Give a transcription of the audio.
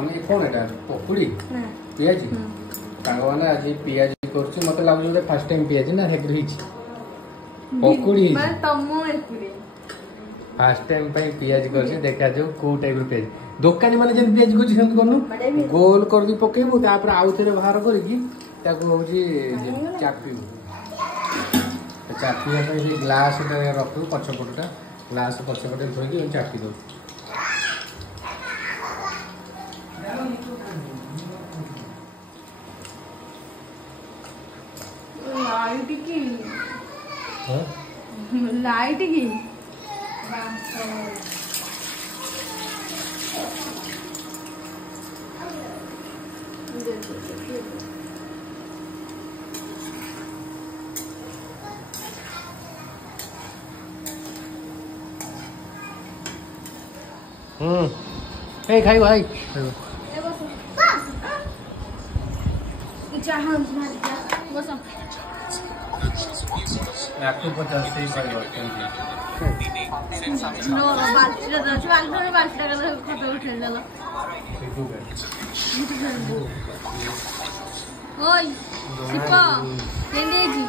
माने कौन एटा पकुड़ी पियाजी तांग माने आज पियाजी करछु मते लागु जे फर्स्ट टाइम पियाजी ना हेग्री हिच पकुड़ी मैं तमो एकुरी फर्स्ट टाइम पे पियाजी करछु देखा जो को टाइप रो पियाजी दुकानी माने जे पियाजी करछु सेम करनु गोल कर दी पकेबू तापर आउ थरे बाहर करकी ताको होजी चापी चापिया पे ग्लास रखू पछपटा ग्लास पछपटे धोई चापी दो लाइट की लाइट की ए खाई भाई आपको 50 से परिवर्तन नो बाल्टी रे बाल्टी बाल्टी रे फोटो उठेल देला ओय सिपा केंदेजी